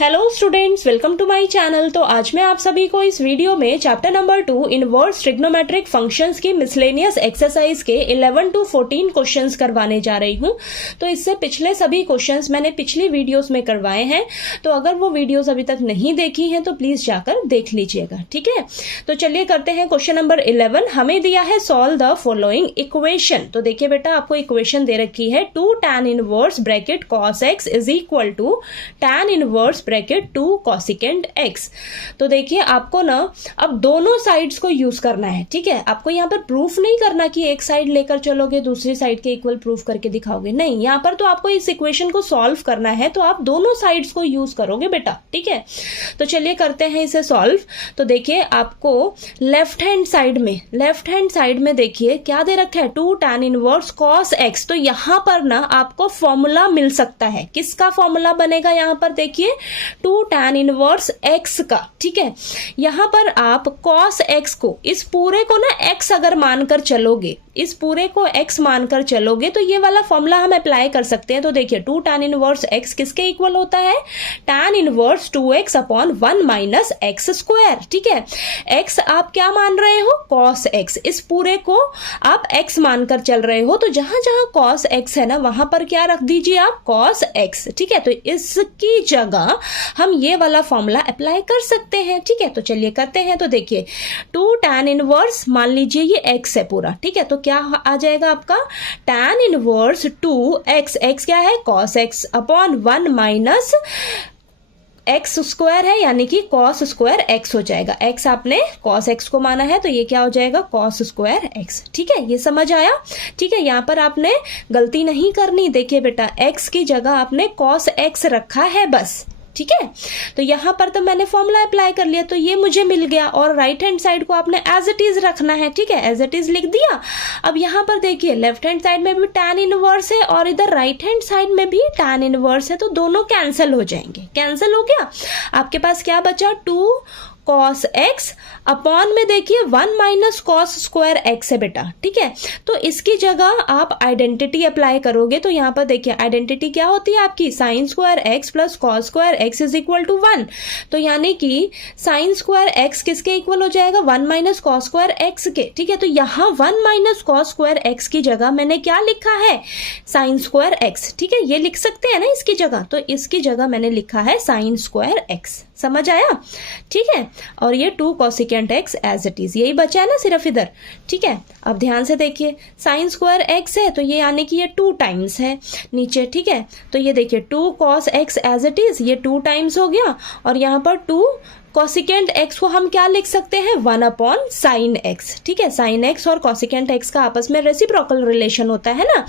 Hello students, welcome to my channel. तो आज मैं आप सभी को इस वीडियो में chapter number 2 inverse trigonometric functions की मिसलेनियस एक्सरसाइज के 11 to 14 क्वेश्चंस करवाने जा रही हूं। तो इससे पिछले सभी क्वेश्चंस मैंने पिछली वीडियोस में करवाए हैं, तो अगर वो वीडियोस अभी तक नहीं देखी हैं तो प्लीज जाकर देख लीजिएगा, ठीक है। तो चलिए करते हैं क्वेश्चन नंबर 11। हमें दिया है सॉल्व द फॉलोइंग इक्वेशन। तो देखिए बेटा, आपको इक्वेशन दे रखी है 2 tan inverse bracket cos x is equal to tan inverse bracket 2 cosecant x। तो देखिए आपको ना अब दोनों साइड्स को यूज करना है, ठीक है। आपको यहाँ पर प्रूफ नहीं करना कि एक साइड लेकर चलोगे दूसरी साइड के इक्वल प्रूफ करके दिखाओगे, नहीं। यहाँ पर तो आपको इस इक्वेशन को सॉल्व करना है, तो आप दोनों साइड्स को यूज करोगे बेटा, ठीक है। तो चलिए करते हैं इसे सॉल्व। तो देखिए आपको लेफ्ट हैंड साइड में देखिए क्या दे रखा है, 2 tan इनवर्स cos x। तो यहां पर ना आपको फॉर्मूला मिल सकता है। किसका फॉर्मूला बनेगा यहाँ पर देखिए, 2 tan इनवर्स x का, ठीक है। यहां पर आप cos x को, इस पूरे को ना x अगर मानकर चलोगे, इस पूरे को x मानकर चलोगे तो ये वाला फॉर्मूला हम अप्लाई कर सकते हैं। तो देखिए 2 tan इनवर्स x किसके इक्वल होता है, tan inverse 2x upon 1 minus x square, ठीक है। x आप क्या मान रहे हो, cos x। इस पूरे को आप x मानकर चल रहे हो, तो जहां जहां cos x है ना वहां पर क्या रख दीजिए आप, cos x, ठीक है। तो इसकी जगह हम ये वाला फॉर्मूला अप्लाई कर सकते हैं, ठीक है। तो चलिए करते हैं। तो देखिए 2 tan इनवर्स, मान लीजिए ये x है पूरा, ठीक है। तो क्या आ जाएगा आपका tan इनवर्स 2x, x क्या है, cos x upon 1 minus x square है, यानी कि cos स्क्वायर x हो जाएगा। x आपने cos x को माना है, तो ये क्या हो जाएगा, cos स्क्वायर x, ठीक है। ये समझ आया, ठीक है। यहाँ पर आपने गलती नहीं करनी। देखिए बेटा, x की जगह आपने cos x रखा है बस, ठीक है। तो यहां पर तो मैंने फॉर्मूला अप्लाई कर लिया, तो ये मुझे मिल गया। और राइट हैंड साइड को आपने एज इट इज रखना है, ठीक है, एज इट इज लिख दिया। अब यहां पर देखिए लेफ्ट हैंड साइड में भी tan इनवर्स है और इधर राइट हैंड साइड में भी tan इनवर्स है, तो दोनों कैंसिल हो जाएंगे। कैंसिल हो गया, आपके पास क्या बचा, 2 cos x अपॉन में देखिए 1 माइनस cos स्क्वायर x है बेटा, ठीक है। तो इसकी जगह आप आइडेंटिटी अप्लाई करोगे। तो यहाँ पर देखिए आइडेंटिटी क्या होती है आपकी, sine square x plus cos square x is equal to 1। तो यानी कि साइन स्क्वायर x किसके इक्वल हो जाएगा, 1 माइनस cos स्क्वायर x के, ठीक है। तो यहाँ 1 माइनस cos स्क्वायर x की जगह मैंने क्या लिखा है, साइन स्क्वायर x, ठीक है। ये लिख सकते हैं ना इसकी जगह, तो इसकी जगह मैंने लिखा है साइन स्क्वायर x। समझ आया, ठीक है। और ये 2 cosecant x as it is, यही बचा है ना सिर्फ इधर, ठीक है। अब ध्यान से देखिए, साइन स्क्वायर x है तो ये यानी कि ये 2 टाइम्स है नीचे, ठीक है। तो ये देखिए 2 cos x as it is, ये 2 टाइम्स हो गया। और यहाँ पर 2 cosecant x को हम क्या लिख सकते हैं, 1 अपॉन साइन x, ठीक है। साइन x और cosecant x का आपस में रेसिप्रोकल रिलेशन होता है ना,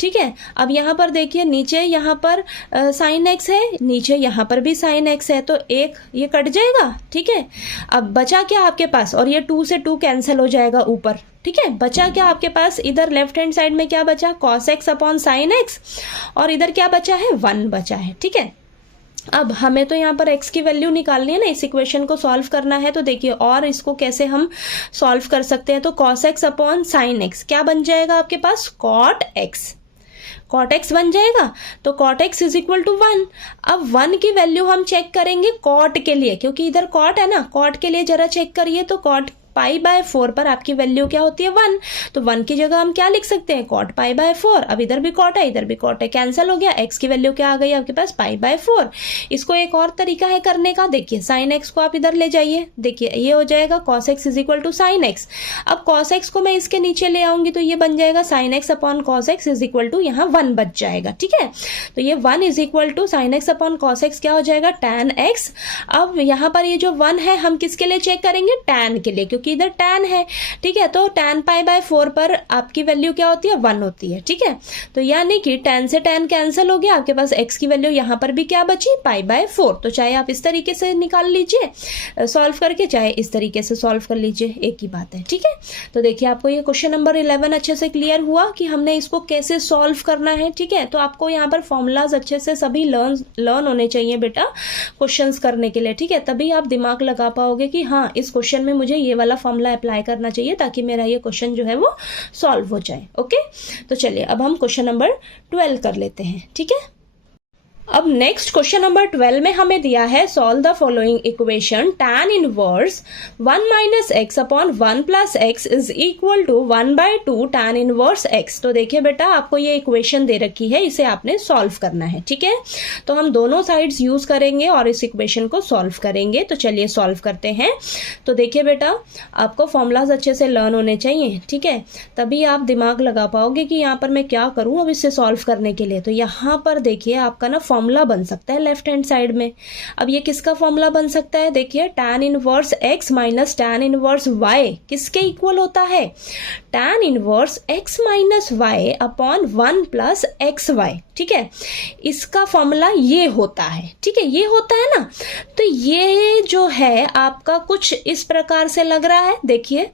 ठीक है। अब यहाँ पर देखिए नीचे यहाँ पर साइन x है, नीचे यहाँ पर भी साइन x है, तो एक ये कट जाएगा, ठीक है। अब बचा क्या आपके पास, और ये 2 से 2 कैंसिल हो जाएगा ऊपर, ठीक है। बचा क्या आपके पास, इधर लेफ्ट हैंड साइड में क्या बचा, cos x upon sine x, और इधर क्या बचा है, 1 बचा है, ठीक है। अब हमें तो यहाँ पर x की वैल्यू निकालनी है ना, इस इक्वेशन को सॉल्व करना है। तो देखिए और इसको कैसे हम सॉल्व कर सकते हैं, तो cos x upon sine x क्या बन जाएगा आपके पास, cot x बन जाएगा। तो cot x is equal to 1। अब 1 की वैल्यू हम चेक करेंगे cot के लिए, क्योंकि इधर cot है ना, cot के लिए जरा चेक करिए। तो cot π/4 पर आपकी वैल्यू क्या होती है, 1। तो 1 की जगह हम क्या लिख सकते हैं, cot π/4। अब इधर भी cot है इधर भी cot है, कैंसिल हो गया। x की वैल्यू क्या आ गई आपके पास, π/4। इसको एक और तरीका है करने का, देखिए साइन x को आप इधर ले जाइए, देखिए ये हो जाएगा cos x is equal to sine x। अब cos x को मैं इसके नीचे ले आऊंगी तो ये बन जाएगा sine x upon cos x is equal to, यहाँ 1 बच जाएगा, ठीक है। तो ये 1 is equal to sine x upon cos x क्या हो जाएगा, tan x। अब यहाँ पर ये जो 1 है हम किसके लिए चेक करेंगे, tan के लिए, क्योंकि इधर tan है, ठीक है। तो tan π/4 पर आपकी वैल्यू क्या होती है, 1 होती है, ठीक है। तो यानी कि tan से tan कैंसिल हो गया, आपके पास x की वैल्यू यहाँ पर भी क्या बची, π/4। तो चाहे आप इस तरीके से निकाल लीजिए सॉल्व करके, चाहे इस तरीके से सॉल्व कर लीजिए, एक ही बात है, ठीक है। तो देखिए आपको ये क्वेश्चन नंबर 11 अच्छे से क्लियर हुआ कि हमने इसको कैसे सॉल्व करना है, ठीक है। तो आपको यहाँ पर फॉर्मूलाज अच्छे से सभी लर्न होने चाहिए बेटा क्वेश्चंस करने के लिए, ठीक है। तभी आप दिमाग लगा पाओगे कि हाँ इस क्वेश्चन में मुझे ये वाला फॉर्मूला अप्लाई करना चाहिए ताकि मेरा ये क्वेश्चन जो है वो सॉल्व हो जाए। ओके, तो चलिए अब हम क्वेश्चन नंबर 12 कर लेते हैं, ठीक है। अब नेक्स्ट क्वेश्चन नंबर 12 में हमें दिया है solve the following equation tan inverse 1 minus x upon 1 plus x is equal to 1/2 tan inverse x. तो देखिए बेटा, आपको ये इक्वेशन दे रखी है, इसे आपने सॉल्व करना है। ठीक है, तो हम दोनों साइड्स यूज करेंगे और इस इक्वेशन को सॉल्व करेंगे। तो चलिए सॉल्व करते हैं। तो देखिए बेटा, आपको फॉर्मूलाज अच्छे से लर्न होने चाहिए। ठीक है, तभी आप दिमाग लगा पाओगे कि यहाँ पर मैं क्या करूं अब इसे सॉल्व करने के लिए। तो यहाँ पर देखिए आपका ना फॉर्मूला बन सकता है लेफ्ट हैंड साइड में। अब ये किसका फॉर्मूला बन सकता है? देखिए, tan inverse x minus tan inverse y किसके इक्वल होता है? tan inverse x minus y upon 1 plus x y. ठीक है, इसका फॉर्मूला ये होता है। ठीक है, ये होता है ना। तो ये जो है आपका कुछ इस प्रकार से लग रहा है। देखिए,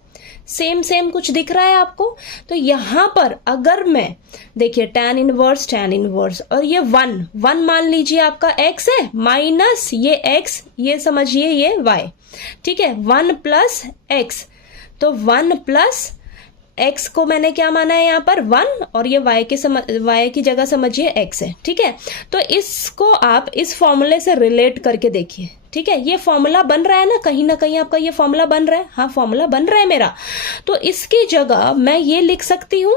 सेम सेम कुछ दिख रहा है आपको। तो यहां पर अगर मैं देखिए tan इनवर्स और ये 1 मान लीजिए आपका x है, माइनस ये x, ये समझिए ये y। ठीक है, 1 प्लस x, तो 1 प्लस x को मैंने क्या माना है यहाँ पर 1, और ये y की जगह समझिए x है। ठीक है, तो इसको आप इस फॉर्मूले से रिलेट करके देखिए। ठीक है, ये फॉर्मूला बन रहा है ना कहीं आपका ये फॉर्मूला बन रहा है। हाँ, फॉर्मूला बन रहा है मेरा। तो इसकी जगह मैं ये लिख सकती हूँ।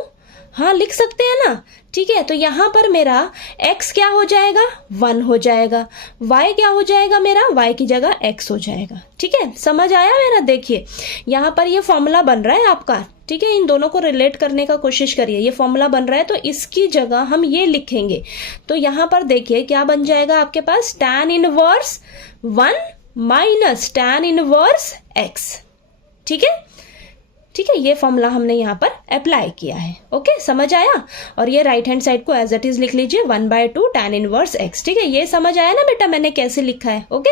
हाँ, लिख सकते हैं ना। ठीक है, तो यहां पर मेरा x क्या हो जाएगा? 1 हो जाएगा। y क्या हो जाएगा मेरा? y की जगह x हो जाएगा। ठीक है, समझ आया मेरा? देखिए, यहां पर ये फॉर्मूला बन रहा है आपका। ठीक है, इन दोनों को रिलेट करने का कोशिश करिए। ये फॉर्मूला बन रहा है तो इसकी जगह हम ये लिखेंगे। तो यहां पर देखिए क्या बन जाएगा आपके पास? tan inverse 1 minus tan inverse x। ठीक है, ठीक है, ये फॉर्मूला हमने यहाँ पर अप्लाई किया है। ओके, समझ आया? और ये राइट हैंड साइड को एज इट इज लिख लीजिए 1/2 tan इनवर्स x। ठीक है, ये समझ आया ना बेटा मैंने कैसे लिखा है? ओके,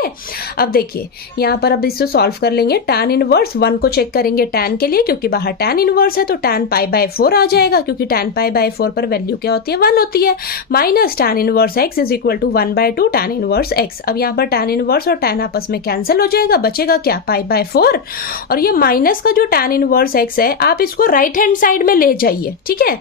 अब देखिए यहाँ पर अब इसको सॉल्व कर लेंगे। tan इनवर्स 1 को चेक करेंगे tan के लिए, क्योंकि बाहर tan इनवर्स है तो tan π/4 आ जाएगा, क्योंकि tan π/4 पर वैल्यू क्या होती है? 1 होती है। Minus tan inverse x is equal to 1/2 tan inverse x। अब यहाँ पर tan इनवर्स और tan आपस में कैंसिल हो जाएगा, बचेगा क्या? π/4। और ये माइनस का जो tan इनवर्स x है, आप इसको राइट हैंड साइड में ले जाइए। ठीक है,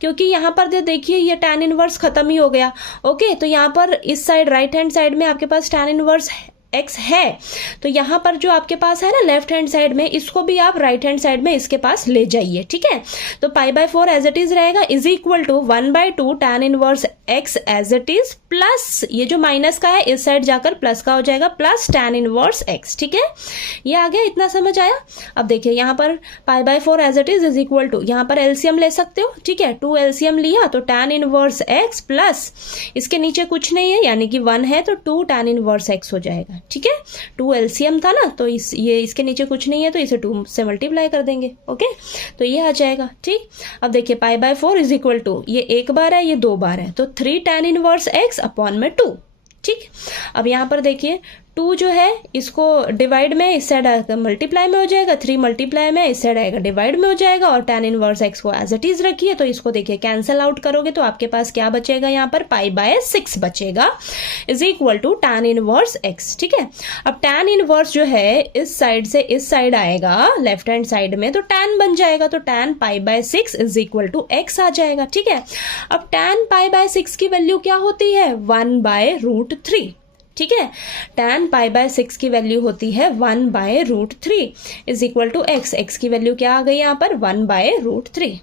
क्योंकि यहां पर देखिए ये tan इनवर्स खत्म ही हो गया। ओके, तो यहां पर इस साइड राइट हैंड साइड में आपके पास tan इनवर्स x है। तो यहां पर जो आपके पास है ना लेफ्ट हैंड साइड में, इसको भी आप राइट हैंड साइड में इसके पास ले जाइए। ठीक है, तो π/4 एज इट इज रहेगा, is equal to 1/2 tan inverse x as it is, plus ये जो माइनस का है इस साइड जाकर प्लस का हो जाएगा, प्लस tan इनवर्स x। ठीक है, ये आ गया। इतना समझ आया? अब देखिए यहाँ पर π/4 as it is equal to, यहाँ पर एलसीएम ले सकते हो। ठीक है, 2 एलसीएम लिया तो tan इनवर्स x प्लस इसके नीचे कुछ नहीं है यानी कि 1 है तो 2 tan इनवर्स x हो जाएगा। ठीक है, 2 एलसीएम था ना, तो ये इसके नीचे कुछ नहीं है तो इसे 2 से मल्टीप्लाई कर देंगे। ओके, तो ये आ जाएगा। ठीक, अब देखिए π/4 इज इक्वल टू, ये 1 बार है, ये 2 बार है, तो 3 tan इनवर्स x अपॉन में 2। ठीक, अब यहाँ पर देखिए 2 जो है इसको डिवाइड में इस साइड आएगा मल्टीप्लाई में हो जाएगा, 3 मल्टीप्लाई में इस साइड आएगा डिवाइड में हो जाएगा, और tan इनवर्स x को एज इट इज रखिए। तो इसको देखिए कैंसल आउट करोगे तो आपके पास क्या बचेगा? यहाँ पर π/6 बचेगा, is equal to tan inverse x। ठीक है, अब tan इनवर्स जो है इस साइड से इस साइड आएगा लेफ्ट हैंड साइड में, तो tan बन जाएगा, तो tan π/6 is equal to x आ जाएगा। ठीक है, अब tan π/6 की वैल्यू क्या होती है? 1/√3। ठीक है, tan π/6 की वैल्यू होती है 1/√3 इज इक्वल टू x की वैल्यू क्या आ गई यहाँ पर? 1/√3।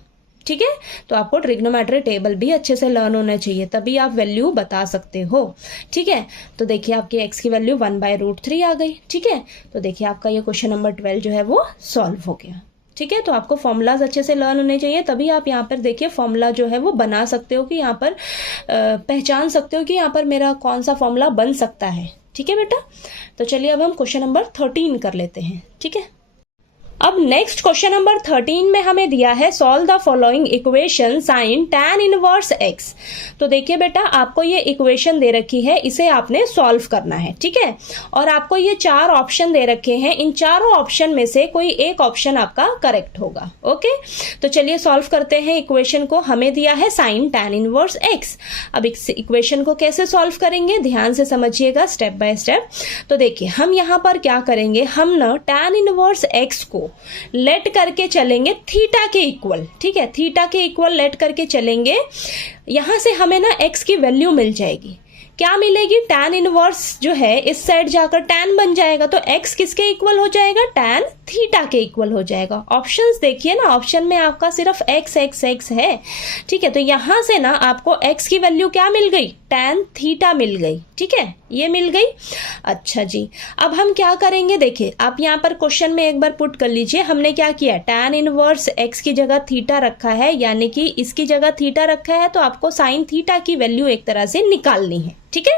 ठीक है, तो आपको ट्रिग्नोमेट्री टेबल भी अच्छे से लर्न होना चाहिए, तभी आप वैल्यू बता सकते हो। ठीक है, तो देखिए आपकी x की वैल्यू 1/√3 आ गई। ठीक है, तो देखिए आपका ये क्वेश्चन नंबर 12 जो है वो सॉल्व हो गया। ठीक है, तो आपको फॉर्मूलाज अच्छे से लर्न होने चाहिए, तभी आप यहाँ पर देखिए फॉर्मूला जो है वो बना सकते हो कि यहाँ पर पहचान सकते हो कि यहाँ पर मेरा कौन सा फॉर्मूला बन सकता है। ठीक है बेटा, तो चलिए अब हम क्वेश्चन नंबर 13 कर लेते हैं। ठीक है, अब नेक्स्ट क्वेश्चन नंबर 13 में हमें दिया है solve the following equation sine tan inverse x। तो देखिए बेटा, आपको ये इक्वेशन दे रखी है, इसे आपने सॉल्व करना है। ठीक है, और आपको ये 4 ऑप्शन दे रखे हैं, इन चारों ऑप्शन में से कोई एक ऑप्शन आपका करेक्ट होगा। ओके, तो चलिए सॉल्व करते हैं इक्वेशन को। हमें दिया है साइन tan इनवर्स x। अब इस इक्वेशन को कैसे सॉल्व करेंगे, ध्यान से समझिएगा स्टेप बाय स्टेप। तो देखिए हम यहाँ पर क्या करेंगे, हम ना tan इनवर्स x को लेट करके चलेंगे थीटा के इक्वल। ठीक है, थीटा के इक्वल लेट करके चलेंगे, यहां से हमें ना x की वैल्यू मिल जाएगी। क्या मिलेगी, tan इनवर्स जो है इस साइड जाकर tan बन जाएगा, तो x किसके इक्वल हो जाएगा, tan थीटा के इक्वल हो जाएगा। ऑप्शंस देखिए ना, ऑप्शन में आपका सिर्फ x है, ठीक है। तो यहां से ना आपको x की वैल्यू क्या मिल गई, tan थीटा मिल गई, ठीक है, ये मिल गई। अच्छा जी, अब हम क्या करेंगे, देखिए आप यहाँ पर क्वेश्चन में एक बार पुट कर लीजिए। हमने क्या किया, tan इनवर्स x की जगह थीटा रखा है, यानी कि इसकी जगह थीटा रखा है, तो आपको साइन थीटा की वैल्यू एक तरह से निकालनी है, ठीक है,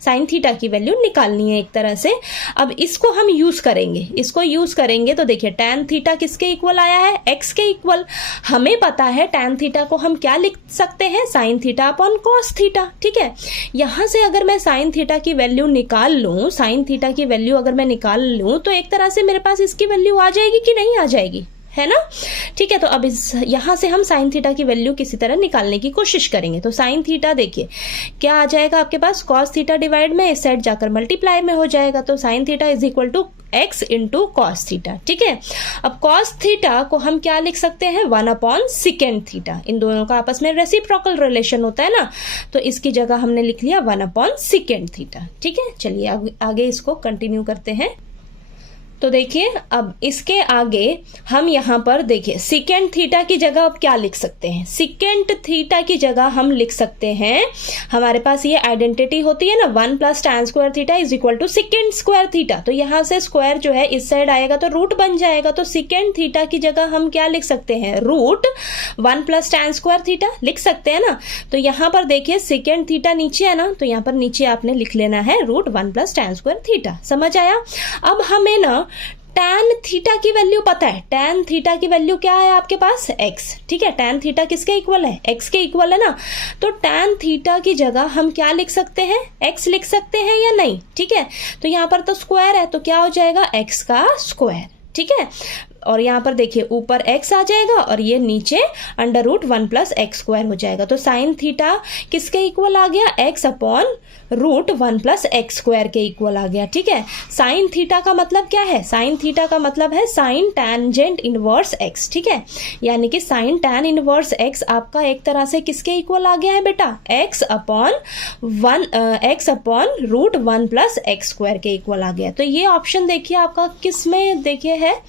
साइन थीटा की वैल्यू निकालनी है एक तरह से। अब इसको हम यूज करेंगे, इसको यूज करेंगे तो देखिए tan थीटा किसके इक्वल आया है, x के इक्वल। हमें पता है tan थीटा को हम क्या लिख सकते हैं, sine theta upon cos theta, ठीक है। यहां से अगर मैं साइन थीटा की वैल्यू निकाल लूं, साइन थीटा की वैल्यू अगर मैं निकाल लूं, तो एक तरह से मेरे पास इसकी वैल्यू आ जाएगी कि नहीं आ जाएगी, है ना, ठीक है। तो अब इस यहां से हम साइन थीटा की वैल्यू किसी तरह निकालने की कोशिश करेंगे। तो साइन थीटा देखिए क्या आ जाएगा आपके पास, कॉस थीटा डिवाइड में इस साइड जाकर मल्टीप्लाई में हो जाएगा, तो sine theta is equal to x into cos theta, ठीक है। अब कॉस थीटा को हम क्या लिख सकते हैं, 1 अपॉन सेकेंड थीटा, इन दोनों का आपस में रेसिप्रोकल रिलेशन होता है ना, तो इसकी जगह हमने लिख लिया 1 अपॉन सेकेंड थीटा, ठीक है। चलिए आगे इसको कंटिन्यू करते हैं। तो देखिए अब इसके आगे हम यहाँ पर देखिए सेकेंड थीटा की जगह अब क्या लिख सकते हैं, सेकेंड थीटा की जगह हम लिख सकते हैं, हमारे पास ये आइडेंटिटी होती है ना, 1 plus tan square theta is equal to second square theta. तो यहाँ से स्क्वायर जो है इस साइड आएगा तो रूट बन जाएगा, तो सेकेंड थीटा की जगह हम क्या लिख सकते हैं, root 1 plus tan square theta लिख सकते हैं ना। तो यहाँ पर देखिए सेकेंड थीटा नीचे है ना, तो यहाँ पर नीचे आपने लिख लेना है root 1 plus tan square theta, समझ आया। अब हमें ना tan थीटा की वैल्यू पता है, tan थीटा की वैल्यू क्या है आपके पास, x, ठीक है। tan थीटा किसके इक्वल है, x के इक्वल है ना, तो tan थीटा की जगह हम क्या लिख सकते हैं, x लिख सकते हैं या नहीं, ठीक है। तो यहाँ पर तो स्क्वायर है, तो क्या हो जाएगा, x का स्क्वायर, ठीक है। और यहाँ पर देखिए ऊपर x आ जाएगा और ये नीचे under root 1 plus x square हो जाएगा। तो साइन थीटा किसके इक्वल आ गया, x upon root 1 plus x square के इक्वल आ गया, ठीक है। साइन थीटा का मतलब क्या है, साइन थीटा का मतलब है साइन टैनजेंट इनवर्स x, ठीक है। यानी कि साइन टैन इनवर्स x आपका एक तरह से किसके इक्वल आ गया है बेटा, x upon root 1 plus x square के इक्वल आ गया। तो ये ऑप्शन देखिए आपका किस में देखिए है,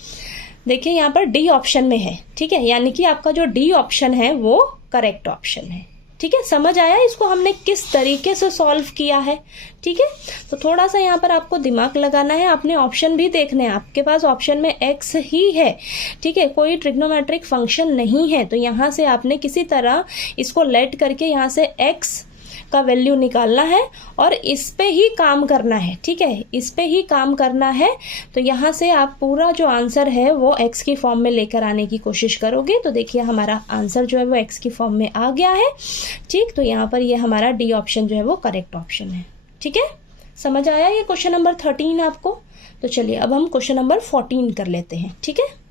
देखिए यहाँ पर डी ऑप्शन में है, ठीक है। यानी कि आपका जो डी ऑप्शन है वो करेक्ट ऑप्शन है, ठीक है। समझ आया इसको हमने किस तरीके से सॉल्व किया है, ठीक है। तो थोड़ा सा यहाँ पर आपको दिमाग लगाना है, आपने ऑप्शन भी देखने हैं, आपके पास ऑप्शन में x ही है, ठीक है, कोई ट्रिग्नोमेट्रिक फंक्शन नहीं है। तो यहाँ से आपने किसी तरह इसको लेट करके यहाँ से x का वैल्यू निकालना है और इस पे ही काम करना है, ठीक है, इस पे ही काम करना है। तो यहाँ से आप पूरा जो आंसर है वो x की फॉर्म में लेकर आने की कोशिश करोगे। तो देखिए हमारा आंसर जो है वो x की फॉर्म में आ गया है, ठीक। तो यहाँ पर ये हमारा डी ऑप्शन जो है वो करेक्ट ऑप्शन है, ठीक है। समझ आया ये क्वेश्चन नंबर 13 आपको। तो चलिए अब हम क्वेश्चन नंबर 14 कर लेते हैं, ठीक है।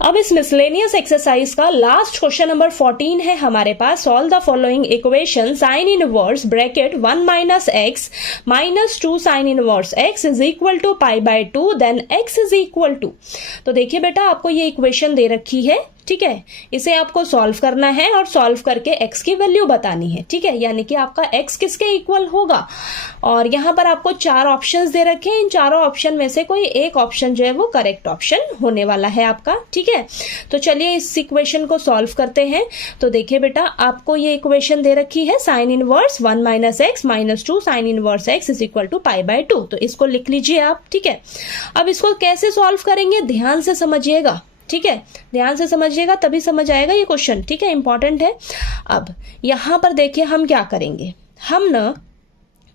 अब इस मिसलेनियस एक्सरसाइज का लास्ट क्वेश्चन नंबर 14 है हमारे पास। Solve the following equation, sine inverse bracket 1 minus x minus 2 sine inverse x is equal to pi by 2 then x is equal to. तो देखिए बेटा आपको ये इक्वेशन दे रखी है, ठीक है, इसे आपको सॉल्व करना है और सॉल्व करके x की वैल्यू बतानी है, ठीक है। यानी कि आपका x किसके इक्वल होगा, और यहाँ पर आपको 4 ऑप्शंस दे रखे हैं, इन चारों ऑप्शन में से कोई एक ऑप्शन जो है वो करेक्ट ऑप्शन होने वाला है आपका, ठीक है। तो चलिए इस इक्वेशन को सॉल्व करते हैं। तो देखिए बेटा आपको ये इक्वेशन दे रखी है, sine inverse 1 minus x minus 2 sine inverse x is equal to pi by 2। तो इसको लिख लीजिए आप, ठीक है। अब इसको कैसे सॉल्व करेंगे ध्यान से समझिएगा, ठीक है, ध्यान से समझिएगा तभी समझ आएगा ये क्वेश्चन, ठीक है, इंपॉर्टेंट है। अब यहां पर देखिए हम क्या करेंगे, हम ना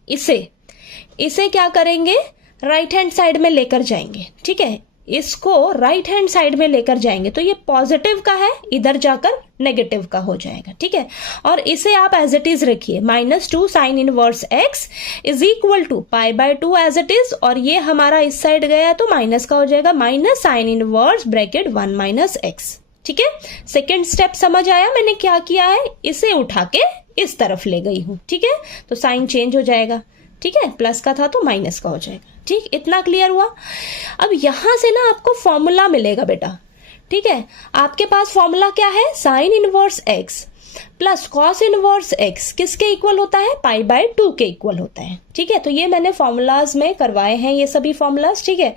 इसे क्या करेंगे, राइट हैंड साइड में लेकर जाएंगे, ठीक है, इसको राइट हैंड साइड में लेकर जाएंगे तो ये पॉजिटिव का है, इधर जाकर नेगेटिव का हो जाएगा, ठीक है। और इसे आप एज इट इज रखिए, -2 sine inverse x is equal to pi by 2 as it is, और ये हमारा इस साइड गया तो माइनस का हो जाएगा, minus sign inverse bracket 1 minus x, ठीक है। सेकेंड स्टेप समझ आया मैंने क्या किया है, इसे उठा के इस तरफ ले गई हूं, ठीक है। तो साइन चेंज हो जाएगा, ठीक है, प्लस का था तो माइनस का हो जाएगा, ठीक, इतना क्लियर हुआ। अब यहां से ना आपको फॉर्मूला मिलेगा बेटा, ठीक है। आपके पास फॉर्मूला क्या है, sine inverse x plus cos inverse x किसके इक्वल होता है, पाई बाय 2 के इक्वल होता है। ठीक है, तो ये मैंने फॉर्मूलाज में करवाए हैं ये सभी फॉर्मूलाज। ठीक है,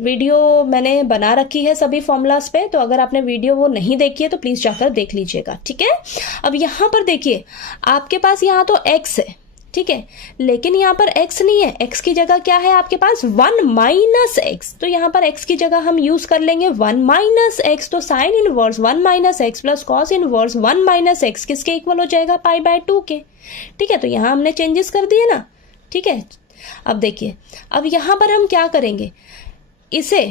वीडियो मैंने बना रखी है सभी फॉर्मूलाज पे, तो अगर आपने वीडियो वो नहीं देखी है तो प्लीज जाकर देख लीजिएगा। ठीक है, अब यहाँ पर देखिए आपके पास यहाँ तो एक्स है, ठीक है, लेकिन यहाँ पर x नहीं है, x की जगह क्या है आपके पास 1 माइनस एक्स, तो यहाँ पर x की जगह हम यूज कर लेंगे 1 माइनस एक्स, तो sign inverse 1 minus x plus cos inverse 1 minus x किसके इक्वल हो जाएगा, पाई बाय 2 के। ठीक है, तो यहाँ हमने चेंजेस कर दिए ना। ठीक है, अब देखिए अब यहाँ पर हम क्या करेंगे, इसे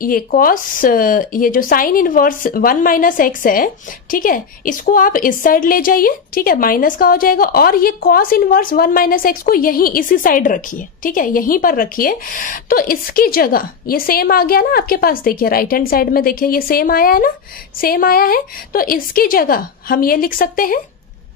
ये कॉस ये जो साइन इनवर्स 1 माइनस एक्स है, ठीक है, इसको आप इस साइड ले जाइए। ठीक है, माइनस का हो जाएगा, और ये कॉस इनवर्स 1 माइनस एक्स को यहीं इसी साइड रखिए। ठीक है, यहीं पर रखिए, तो इसकी जगह ये सेम आ गया ना आपके पास, देखिए राइट हैंड साइड में देखिए ये सेम आया है ना, सेम आया है, तो इसकी जगह हम ये लिख सकते हैं,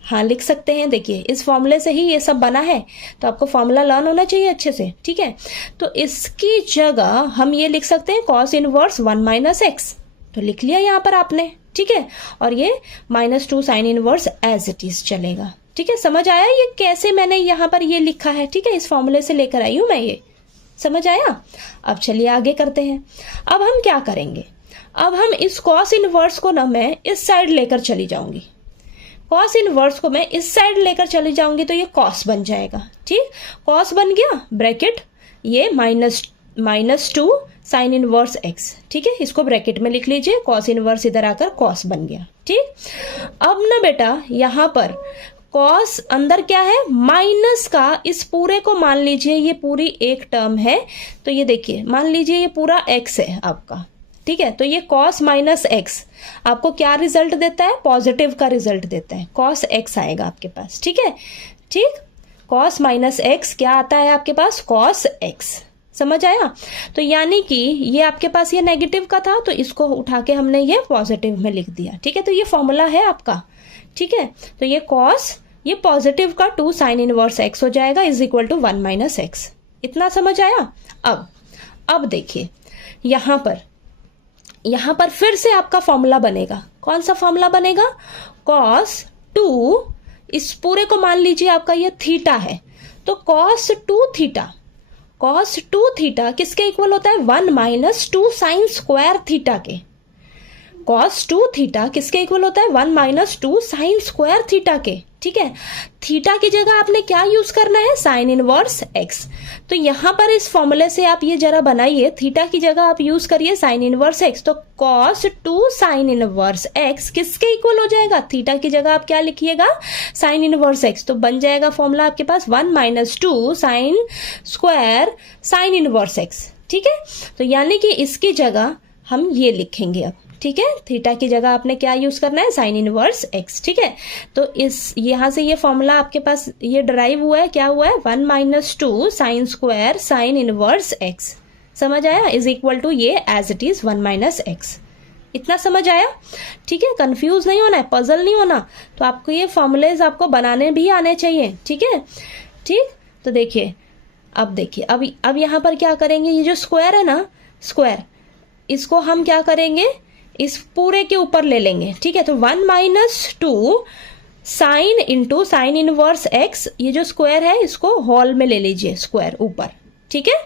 हाँ लिख सकते हैं। देखिए इस फॉर्मूले से ही ये सब बना है, तो आपको फॉर्मूला लर्न होना चाहिए अच्छे से। ठीक है, तो इसकी जगह हम ये लिख सकते हैं कॉस इनवर्स 1 माइनस एक्स, तो लिख लिया यहाँ पर आपने। ठीक है, और ये -2 sine inverse as it is चलेगा। ठीक है, समझ आया ये कैसे मैंने यहाँ पर ये लिखा है। ठीक है, इस फॉर्मूले से लेकर आई हूं मैं, ये समझ आया। अब चलिए आगे करते हैं। अब हम क्या करेंगे, अब हम इस कॉस इनवर्स को ना मैं इस साइड लेकर चली जाऊंगी, कॉस इनवर्स को मैं इस साइड लेकर चली जाऊंगी, तो ये कॉस बन जाएगा। ठीक, कॉस बन गया, ब्रैकेट ये -2 साइन इनवर्स एक्स। ठीक है, इसको ब्रैकेट में लिख लीजिए, कॉस इनवर्स इधर आकर कॉस बन गया। ठीक, अब ना बेटा यहाँ पर कॉस अंदर क्या है, माइनस का, इस पूरे को मान लीजिए ये पूरी एक टर्म है, तो ये देखिए मान लीजिए ये पूरा एक्स है आपका। ठीक है, तो ये cos माइनस एक्स आपको क्या रिजल्ट देता है, पॉजिटिव का रिजल्ट देता है, cos x आएगा आपके पास। ठीक है, ठीक, cos माइनस एक्स क्या आता है आपके पास, cos x। समझ आया, तो यानी कि ये आपके पास ये नेगेटिव का था, तो इसको उठा के हमने ये पॉजिटिव में लिख दिया। ठीक है, तो ये फॉर्मूला है आपका। ठीक है, तो ये cos ये पॉजिटिव का 2 साइन इनवर्स x हो जाएगा is equal to 1 minus x. इतना समझ आया। अब देखिए यहाँ पर फिर से आपका फॉर्मूला बनेगा। कौन सा फॉर्मूला बनेगा, cos 2, इस पूरे को मान लीजिए आपका ये थीटा है, तो cos 2 थीटा किसके इक्वल होता है, 1 माइनस 2 साइन स्क्वायर थीटा के। cos 2 थीटा किसके इक्वल होता है, 1 माइनस 2 साइन स्क्वायर थीटा के। ठीक है, थीटा की जगह आपने क्या यूज करना है, साइन इनवर्स एक्स। तो यहां पर इस फॉर्मूले से आप ये जरा बनाइए, थीटा की जगह आप यूज करिए साइन इनवर्स एक्स, तो cos 2 साइन इनवर्स एक्स किसके इक्वल हो जाएगा, थीटा की जगह आप क्या लिखिएगा, साइन इनवर्स एक्स, तो बन जाएगा फॉर्मूला आपके पास 1 minus 2 sine square sine inverse x. ठीक है, तो यानी कि इसकी जगह हम ये लिखेंगे अब। ठीक है, थीटा की जगह आपने क्या यूज करना है, साइन इनवर्स एक्स। ठीक है, तो इस यहां से ये फॉर्मूला आपके पास ये डराइव हुआ है, क्या हुआ है, 1 minus 2 sine square sine inverse x. समझ आया, इज इक्वल टू ये as it is 1 minus x. इतना समझ आया। ठीक है, कंफ्यूज नहीं होना है, पजल नहीं होना, तो आपको ये फॉर्मूलेज आपको बनाने भी आने चाहिए। ठीक है, ठीक, तो देखिए अब यहाँ पर क्या करेंगे, ये जो स्क्वायर है ना, स्क्वायर, इसको हम क्या करेंगे, इस पूरे के ऊपर ले लेंगे। ठीक है, तो 1 minus 2 sine into sine inverse x, ये जो स्क्वायर है इसको होल में ले लीजिए, स्क्वायर ऊपर। ठीक है,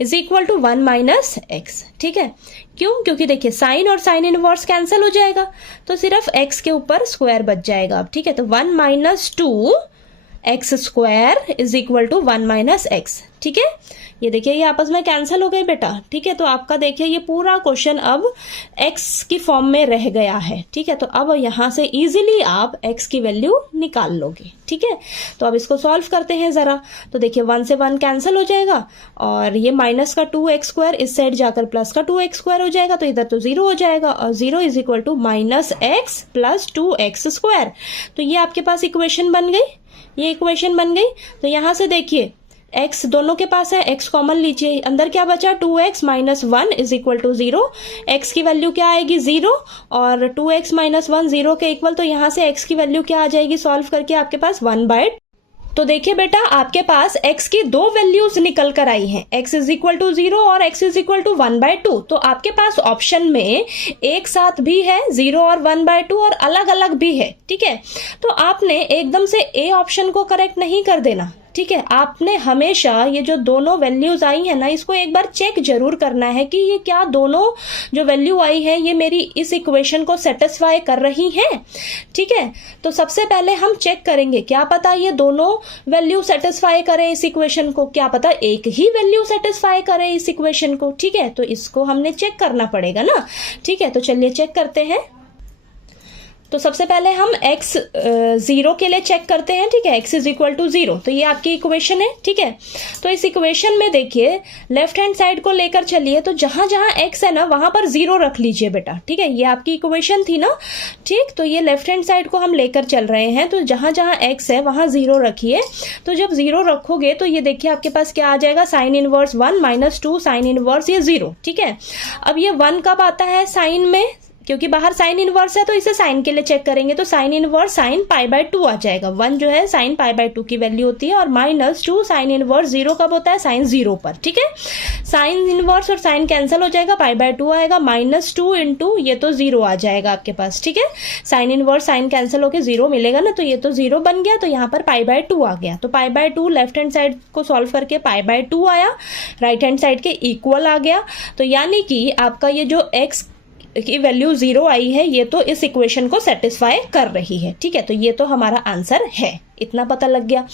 is equal to 1 minus x. ठीक है, क्यों, क्योंकि देखिए साइन और साइन इनवर्स कैंसिल हो जाएगा, तो सिर्फ एक्स के ऊपर स्क्वायर बच जाएगा अब। ठीक है, तो 1 minus 2 x square is equal to 1 minus x. ठीक है, ये देखिए ये आपस में कैंसिल हो गए बेटा। ठीक है, तो आपका देखिए ये पूरा क्वेश्चन अब x की फॉर्म में रह गया है। ठीक है, तो अब यहाँ से इजीली आप x की वैल्यू निकाल लोगे। ठीक है, तो अब इसको सॉल्व करते हैं जरा। तो देखिए 1 से 1 कैंसिल हो जाएगा, और ये माइनस का 2x स्क्वायर इस साइड जाकर प्लस का 2x स्क्वायर हो जाएगा, तो इधर तो 0 हो जाएगा, और 0 is equal to minus x plus 2x square. तो ये आपके पास इक्वेशन बन गई, ये इक्वेशन बन गई। तो यहाँ से देखिए x दोनों के पास है, x कॉमन लीजिए, अंदर क्या बचा, 2x minus 1 is equal to 0। x की वैल्यू क्या आएगी, 0, और 2x माइनस 1 0 के इक्वल, तो यहाँ से x की वैल्यू क्या आ जाएगी, सॉल्व करके आपके पास 1/2 तो देखिए बेटा, आपके पास x की दो वैल्यूज निकल कर आई हैं, x इज इक्वल टू 0 और x इज इक्वल टू 1/2। तो आपके पास ऑप्शन में एक साथ भी है 0 और 1/2 और अलग अलग भी है, ठीक है। तो आपने एकदम से ए ऑप्शन को करेक्ट नहीं कर देना, ठीक है। आपने हमेशा ये जो दोनों वैल्यूज आई है ना, इसको एक बार चेक जरूर करना है कि ये क्या दोनों जो वैल्यू आई है ये मेरी इस इक्वेशन को सेटिस्फाई कर रही है, ठीक है। तो सबसे पहले हम चेक करेंगे, क्या पता ये दोनों वैल्यू सेटिस्फाई करें इस इक्वेशन को, क्या पता एक ही वैल्यू सेटिस्फाई करे इस इक्वेशन को, ठीक है। तो इसको हमने चेक करना पड़ेगा ना, ठीक है। तो चलिए चेक करते हैं। तो सबसे पहले हम x 0 के लिए चेक करते हैं, ठीक है। x इज इक्वल टू 0, तो ये आपकी इक्वेशन है, ठीक है। तो इस इक्वेशन में देखिए लेफ्ट हैंड साइड को लेकर चलिए, तो जहां जहां x है ना वहां पर 0 रख लीजिए बेटा, ठीक है। ये आपकी इक्वेशन थी ना, ठीक। तो ये लेफ्ट हैंड साइड को हम लेकर चल रहे हैं, तो जहां जहां x है वहां 0 रखिए। तो जब 0 रखोगे तो ये देखिए आपके पास क्या आ जाएगा, sign inverse 1 minus 2 sine inverse ये 0, ठीक है। अब ये 1 कब आता है साइन में, क्योंकि बाहर साइन इनवर्स है तो इसे साइन के लिए चेक करेंगे, तो साइन इनवर्स साइन π/2 आ जाएगा। 1 जो है साइन π/2 की वैल्यू होती है, और -2 साइन इनवर्स 0 कब होता है, साइन 0 पर, ठीक है। साइन इनवर्स और साइन कैंसिल हो जाएगा, π/2 आएगा, -2 इंटू ये तो 0 आ जाएगा आपके पास, ठीक है। साइन इनवर्स साइन कैंसिल होकर 0 मिलेगा ना, तो ये तो 0 बन गया, तो यहाँ पर π/2 आ गया। तो π/2 लेफ्ट हैंड साइड को सॉल्व करके π/2 आया, राइट हैंड साइड के इक्वल आ गया। तो यानी कि आपका ये जो x की वैल्यू 0 आई है ये तो इस इक्वेशन को सेटिस्फाई कर रही है, ठीक है। तो ये तो हमारा आंसर है, इतना पता लग गया।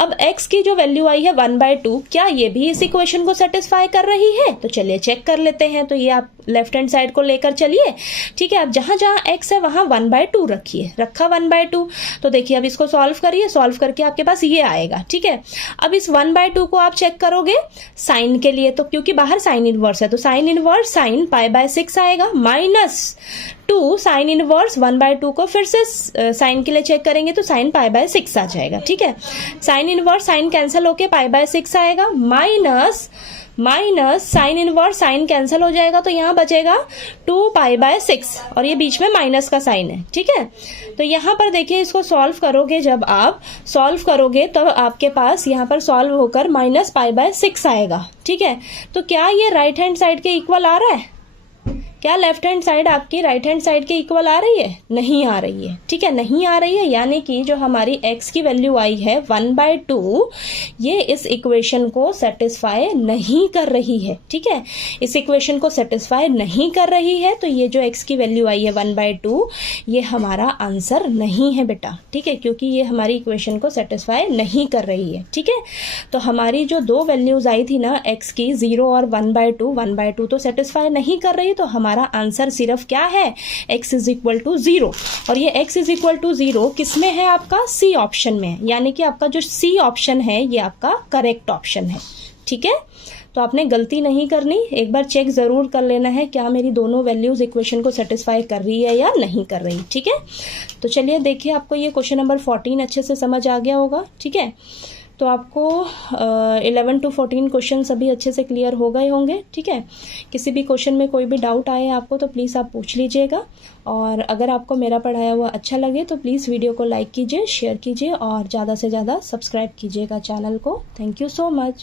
अब x की जो वैल्यू आई है 1/2, क्या ये भी इस इक्वेशन को सेटिस्फाई कर रही है, तो चलिए चेक कर लेते हैं। तो ये आप लेफ्ट हैंड साइड को लेकर चलिए, ठीक है। अब जहां जहां x है वहां 1/2 रखिए, रखा 1/2। तो देखिए अब इसको सॉल्व करिए, सॉल्व करके आपके पास ये आएगा, ठीक है। अब इस 1/2 को आप चेक करोगे साइन के लिए, तो क्योंकि बाहर साइन इनवर्स है तो साइन इनवर्स साइन π/6 आएगा, -2 साइन इनवर्स 1/2 को फिर से साइन के लिए चेक करेंगे तो साइन π/6 आ जाएगा, ठीक है। साइन इनवर्स साइन कैंसिल होके π/6 आएगा, minus sine inverse sine cancel हो जाएगा, तो यहाँ बचेगा 2π/6 और ये बीच में माइनस का साइन है, ठीक है। तो यहाँ पर देखिए इसको सॉल्व करोगे, जब आप सॉल्व करोगे तो आपके पास यहाँ पर सॉल्व होकर -π/6 आएगा, ठीक है। तो क्या ये राइट हैंड साइड के इक्वल आ रहा है, क्या लेफ्ट हैंड साइड आपकी राइट हैंड साइड के इक्वल आ रही है, नहीं आ रही है, ठीक है, नहीं आ रही है। यानी कि जो हमारी x की वैल्यू आई है 1/2 ये इस इक्वेशन को सेटिस्फाई नहीं कर रही है, ठीक है। इस इक्वेशन को सेटिस्फाई नहीं कर रही है, तो ये जो x की वैल्यू आई है 1/2 ये हमारा आंसर नहीं है बेटा, ठीक है, क्योंकि ये हमारी इक्वेशन को सेटिस्फाई नहीं कर रही है, ठीक है। तो हमारी जो दो वैल्यूज आई थी ना x की 0 और 1/2 तो सेटिस्फाई नहीं कर रही, तो हमारा आंसर सिर्फ क्या है, x इज इक्वल टू 0। और ये x इज इक्वल टू 0 किसमें है, आपका सी ऑप्शन में है, यानी कि आपका जो सी ऑप्शन है ये आपका करेक्ट ऑप्शन है, ठीक है। तो आपने गलती नहीं करनी, एक बार चेक जरूर कर लेना है क्या मेरी दोनों वैल्यूज इक्वेशन को सेटिस्फाई कर रही है या नहीं कर रही, ठीक है। तो चलिए देखिए आपको ये क्वेश्चन नंबर 14 अच्छे से समझ आ गया होगा, ठीक है। तो आपको 11 to 14 क्वेश्चन सभी अच्छे से क्लियर हो गए होंगे, ठीक है। किसी भी क्वेश्चन में कोई भी डाउट आए आपको तो प्लीज़ आप पूछ लीजिएगा, और अगर आपको मेरा पढ़ाया हुआ अच्छा लगे तो प्लीज़ वीडियो को लाइक कीजिए, शेयर कीजिए और ज़्यादा से ज़्यादा सब्सक्राइब कीजिएगा चैनल को। Thank you so much.